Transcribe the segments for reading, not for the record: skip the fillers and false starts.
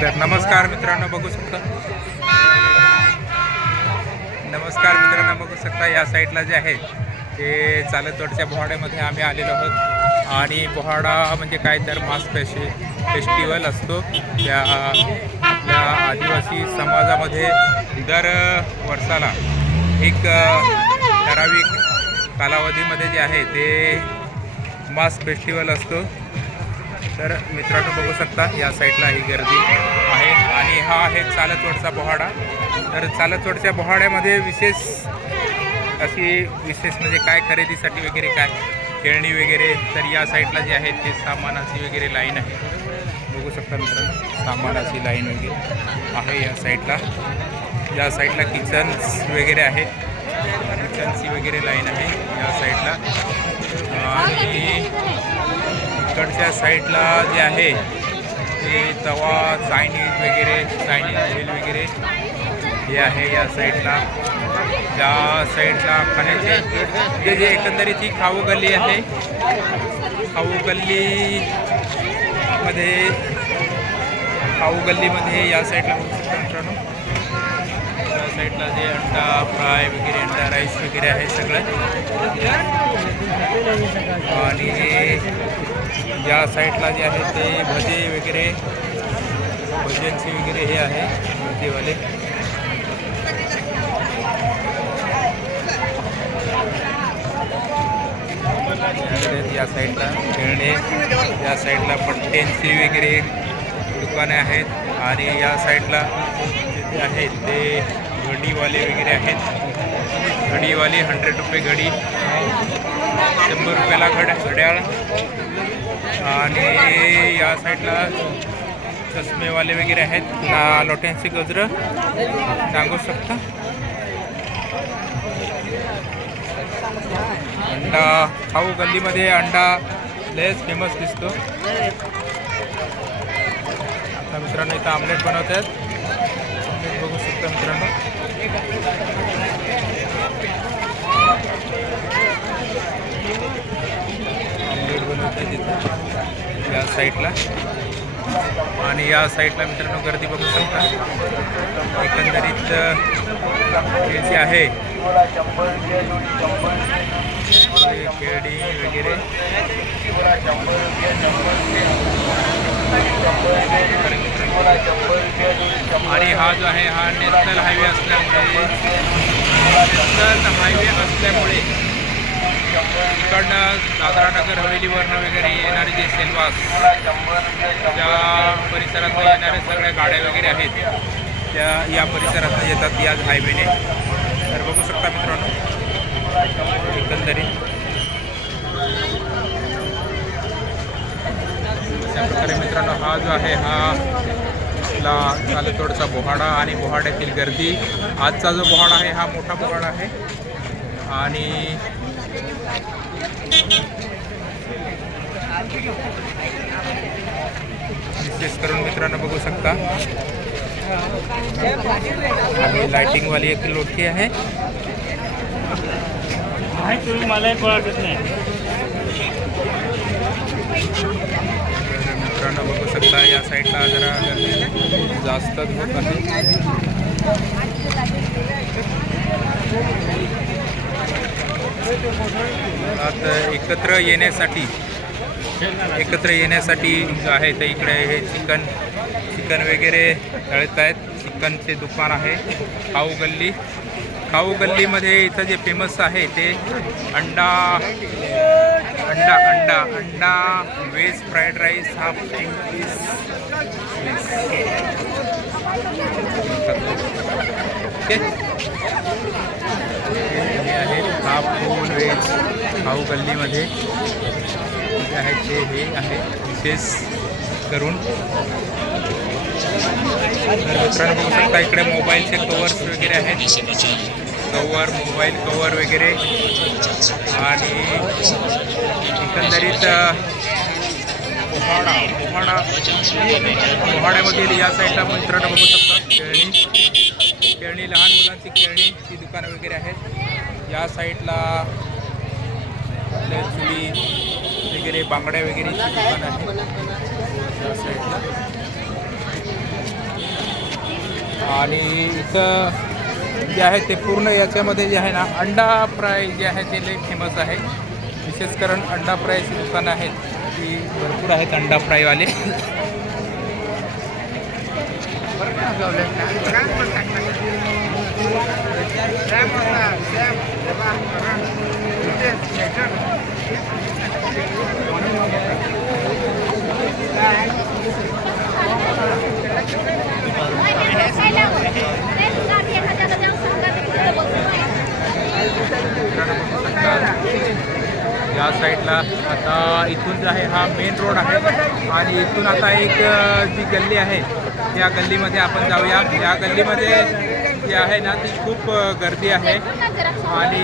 तर नमस्कार मित्रांनो, बघू शकता. नमस्कार मित्रांनो, बघू शकता या साईडला जे आहे ते चालतवडच्या बोहाड्यामध्ये आम्ही आलेलो आहोत. आणि बोहाडा म्हणजे काय तर मास फेस्टिवल असतो. त्या आपल्या आदिवासी समाजामध्ये दर वर्षाला एक ठराविक कालावधीमध्ये जे आहे ते मास फेस्टिवल असतो. तर मित्रांनो, बघू शकता या साईडला ही गर्दी आहे. आणि हा आहे चालतवडचा बोहाडा. तर चालतवडच्या बोहाड्यामध्ये विशेष म्हणजे काय खरेदीसाठी वगैरे काय खेळणी वगैरे. तर या साईडला जे आहे ते सामानाची वगैरे लाईन आहे. बघू शकता मित्रांनो, सामानाची लाईन वगैरे आहे या साईडला. या साईडला किचन्स वगैरे आहे. किचनची वगैरे लाईन आहे या साईडला. आणि इकडच्या साईडला जे आहे ते तवा चायनीज तेल वगैरे हे आहे या साईडला. त्या साईडला खाण्याचे जे एकंदरीत ही खाऊ गल्ली आहे. खाऊ गल्लीमध्ये या साईडला होऊ शकतो मित्रांनो. या साईडला जे अंडा फ्राय वगैरे, अंडा राईस वगैरे आहे सगळं. आणि या साईडला जे आहे ते भजे वगैरे, भज्यांची वगैरे हे आहे भजेवाले. या साईडला खेळणे, या साईडला पट्ट्यांची वगैरे दुकाने आहेत. आणि या साईडला जे आहेत ते घडीवाले वगैरे आहेत. घडीवाली 100 रुपये घडी, 100 रुपयाला घड्याळ. आणि या साईडला चष्मेवाले वगैरे आहेत. लोट्यांची गजरं सांगू शकता. अंडा, खाऊ गल्लीमध्ये अंडा लयच फेमस दिसतो. आता मित्रांनो इथं आमलेट बनवत आहेत. आमलेट बघू शकता मित्रांनो. आमलेट बनवत आहे तिथं या साईडला. आणि या साईडला मित्रांनो गर्दी बघू शकता. एकंदरीत हे जे आहे खेळणी वगैरे. आणि हा जो आहे हा नॅशनल हायवे असल्यामुळे इकडनं दादरानगर हवेलीवरनं वगैरे येणारे जे सेलवास त्या परिसरात येणाऱ्या सगळ्या गाड्या वगैरे आहेत त्या या परिसरात येतात याच हायवेने. तर बघू शकता मित्रांनो एकंदरीत अशा प्रकारे मित्रांनो हा जो आहे हा आपला चालतवडचा बोहाडा. आणि बोहाड्यातील गर्दी, आजचा जो बोहाडा आहे हा मोठा बोहाडा आहे. आणि विशेष करून मित्रांनो बघू शकता आणि लाइटिंगवाली एक लोटी आहे. मित्रांनो बघू शकता या साईडला जरा जास्तच होत आहे. आता एकत्र येण्यासाठी जो आहे ते इकडे हे चिकन वगैरे तळत आहेत. चिकनचे दुकान आहे. खाऊ गल्लीमध्ये इथं जे फेमस आहे ते अंडा veg fried rice, half piece हे आहेत. हाफ फुल व्हेज खाऊ गल्लीमध्ये जे आहे ते हे आहे विशेष करून. तर मित्रांनो बघू शकता इकडे मोबाईलचे कवर्स वगैरे आहेत. मोबाईल कवर वगैरे. आणि एकंदरीत पोहाड्यामधील या साईडला मित्रांनो बघू शकता खेळणी, लहान मुलांची खेळणीची दुकानं वगैरे आहेत. या साईडला चुली वगैरे, बांगड्या वगैरेची दुकानं आहेत या साईडला. आणि इथं जे आहे ते पूर्ण याच्यामध्ये जे आहे ना अंडा फ्राय जे आहे ते लई फेमस आहे. विशेष करून अंडा फ्रायची दुकानं आहेत ती भरपूर आहेत अंडा फ्रायवाले. या साईडला आता इथून जे आहे हा मेन रोड आहे आणि इथून आता एक जी गल्ली आहे त्या गल्लीमध्ये आपण जाऊया. या गल्लीमध्ये जी आहे ना ती खूप गर्दी आहे आणि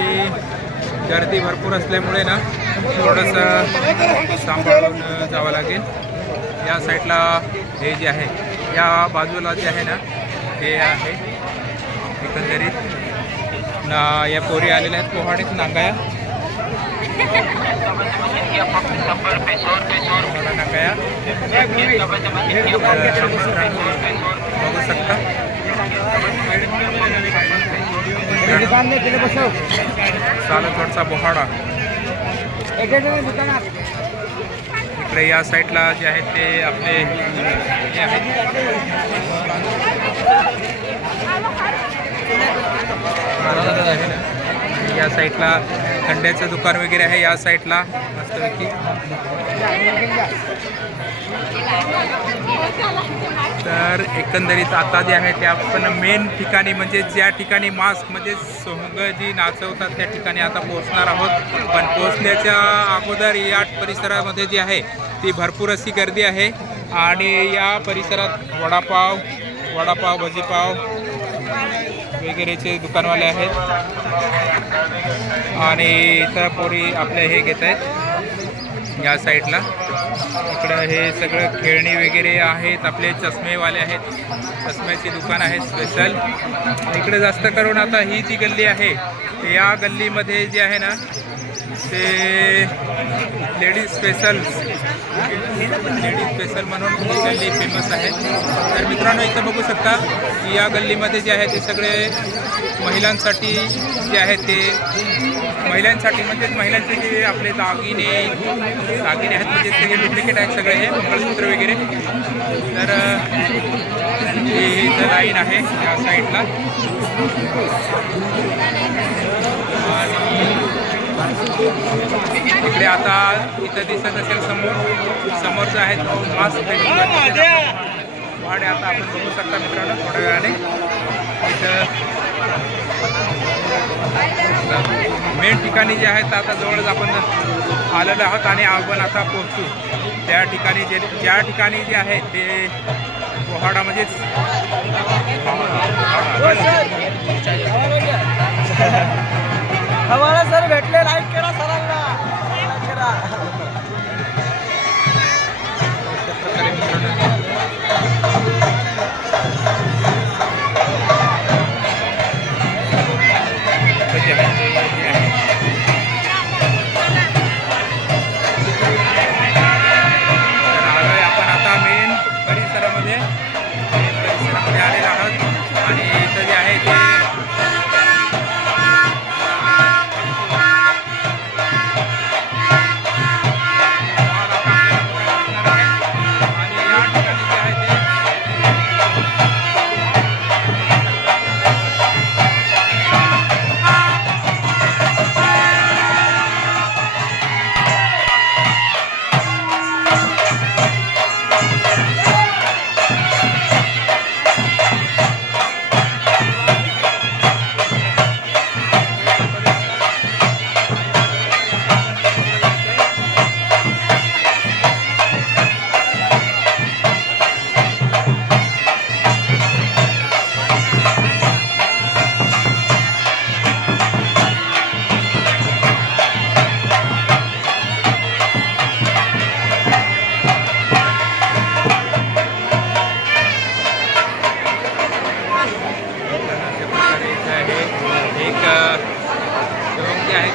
गर्दी भरपूर असल्यामुळे ना थोडंसं सांभाळून जावं लागेल. या साईडला हे जे आहे या बाजूला जे आहे ना ते आहे एकंदरीत या पोरी आलेल्या आहेत पोहाडेच नांगाया नांगाया बघू शकता. सालचोडचा बोहाडा इकडे या साईडला जे आहेत ते आपले हे आहेत या साईडला थंड्याचं दुकान वगैरे आहे. या साईडला मस्तपैकी तर एकंदरीत आता जे आहे ते आपण मेन ठिकाणी म्हणजे ज्या ठिकाणी मास्क म्हणजे सोंग जी नाचवतात त्या ठिकाणी आता पोहोचणार आहोत. पण पोहोचण्याच्या अगोदर या परिसरामध्ये जी आहे ती भरपूर अशी गर्दी आहे आणि या परिसरात वडापाव भजीपाव वगैरेचे दुकानवाले आहेत आणि इथं पोरी आपले हे घेत आहेत. या साईडला इकडं हे सगळं खेळणी वगैरे आहेत. आपले चष्मेवाले आहेत, चष्म्याची दुकान आहे स्पेशल. इकडे जास्त करून आता ही जी गल्ली आहे या गल्लीमध्ये जे आहे ना ते लेडीज स्पेशल म्हणून ही गल्ली फेमस आहे. तर मित्रांनो इथं बघू शकता की या गल्लीमध्ये जे आहे ते सगळे महिलांसाठी जे आहे ते महिलांसाठी म्हणजे महिलांचे जे आपले दागिने आहेत म्हणजे सगळे डुप्लिकेट आहेत सगळे हे मंगळसूत्र वगैरे. तर हे इथं लाईन आहे या साईडला इकडे आता इथं दिसत असेल समोरचं आहे मास्क वाडे. आता आपण बघू शकता मित्रांनो थोड्या वेळाने इथं मेन ठिकाणी जे आहेत आता जवळच आपण आलेलो आहोत आणि आपण आता पोहोचू त्या ठिकाणी ज्या ठिकाणी जे आहे ते पोहाडा म्हणजेच हमारा सर भेटले लाईक करा सरांना करा. आपण आता मेन परिसरामध्ये आलेलो आहोत आणि इथं जे आहे ते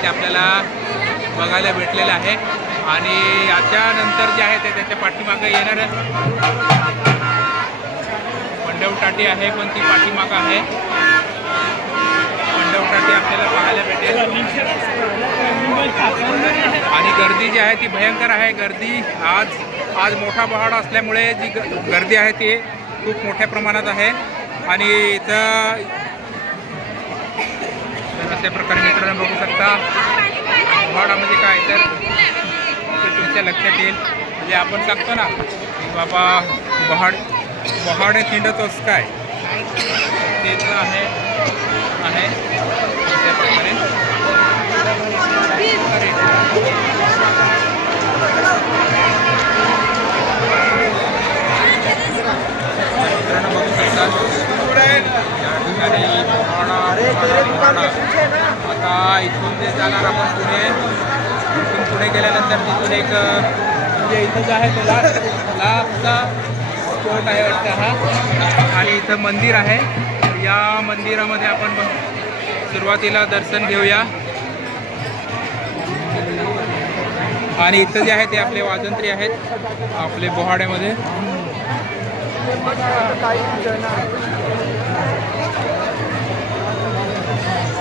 ते आपल्याला बघायला भेटलेलं आहे आणि याच्यानंतर जे आहे ते त्याच्या पाठीमागे येणारं मंडवटा टाटी आहे पण ती पाठीमाग आहे. मंडप टाटी आपल्याला पाहायला भेटेल. आणि गर्दी जी आहे ती भयंकर आहे. गर्दी आज मोठा पहाड असल्यामुळे जी गर्दी आहे ती खूप मोठ्या प्रमाणात आहे. आणि इथं अशा प्रकारे मित्रांनो बघू शकता. पहाडामध्ये काय तर ते तुमच्या लक्षात येईल. म्हणजे आपण सांगतो ना की बाबा पहाड हिंडतोच काय तेच आहे अशा प्रकारे. मित्रांनो बघू शकता या ठिकाणी आता इथून जे जाणार आपण पुढे गेल्यानंतर तिथून एक म्हणजे इथं जे आहे तो लाभचा स्पॉट आहे वाटतं हा. आणि इथं मंदिर आहे. या मंदिरामध्ये आपण सुरुवातीला दर्शन घेऊया. आणि इथं जे आहे ते आपले वाजंत्री आहेत आपले बोहाड्यामध्ये.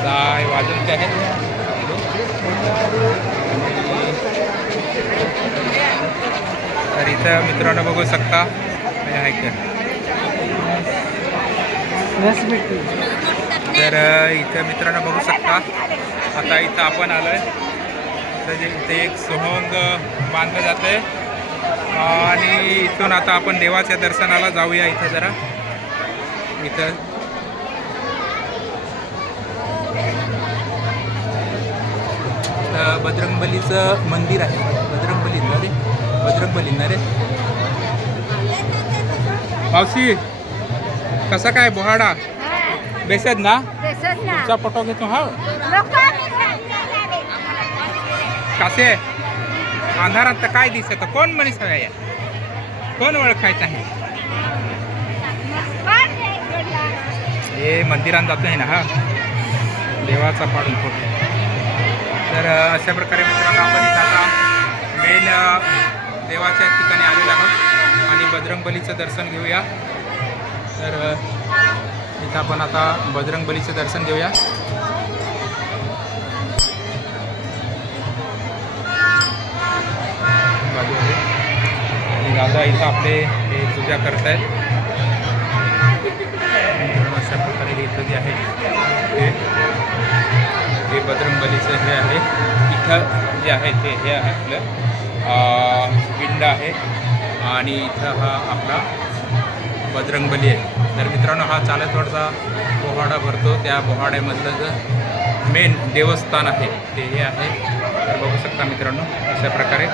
काय वाजंत्री आहेत. तर इथं मित्रांनो बघू शकता आहे का. तर इथं मित्रांनो बघू शकता आता इथं आपण आलोय. तर इथे एक सोहंग बांधलं जातंय आणि इथून आता आपण देवाच्या दर्शनाला जाऊया. इथं जरा इथं बजरंगबलीचं मंदिर आहे. बजरंगबली ना रे मावशी. कसा काय बोहाडा बेसत ना तुमचा फोटो घेतो. हा कसे अंधारात तर काय दिसत. कोण मनीस आहे कोण ओळखायचं आहे. हे मंदिरात जातो आहे ना हा देवाचा पाडून फोटो. तर अशा प्रकारे मित्रांनो आपण इथं आता मेन देवाच्या ठिकाणी आलेलो आहोत आणि बजरंगबलीचं दर्शन घेऊया. तर इथं आपण आता बजरंगबलीचं दर्शन घेऊया. आणि दादा इथं आपले हे पूजा करत आहेत. अशा प्रकारे इथं जे आहे हे बजरंगबलीचं हे आहे. इथं जे आहे ते हे आहे आपलं पिंड आहे आणि इथं हा आपला बजरंगबली आहे. तर मित्रांनो हा चालतवाडचा पोहाडा भरतो त्या पोहाड्यामधलं जे मेन देवस्थान आहे ते हे आहे. तर बघू शकता मित्रांनो अशा प्रकारे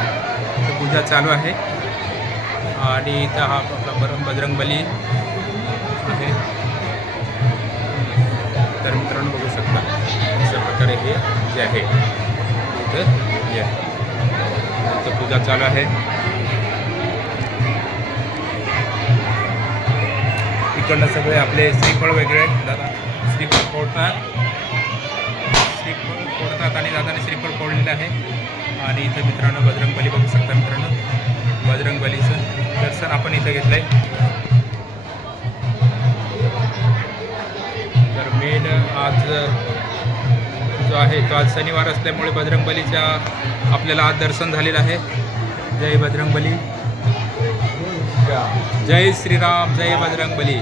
पूजा चालू आहे. आणि इथं हा आपला बजरंगबली आहे. तर मित्रांनो बघू शकता अशा प्रकारे हे जे आहे इथं हे आहे. इथं पूजा चालू आहे. इकडनं सगळे आपले श्रीफळ वगैरे दादा श्रीफळ फोडतात आणि दादाने श्रीफळ फोडलेलं आहे. आणि इथं मित्रांनो बजरंगबली बघू शकता. मित्रांनो बजरंगबलीचं दर्शन आपण इथं घेतलं आहे. तर मेन आज जो आहे तो आज शनिवार असल्यामुळे बजरंगबलीच्या आपल्याला आज दर्शन झालेलं आहे. जय बजरंगबली. जय श्रीराम. जय बजरंगबली.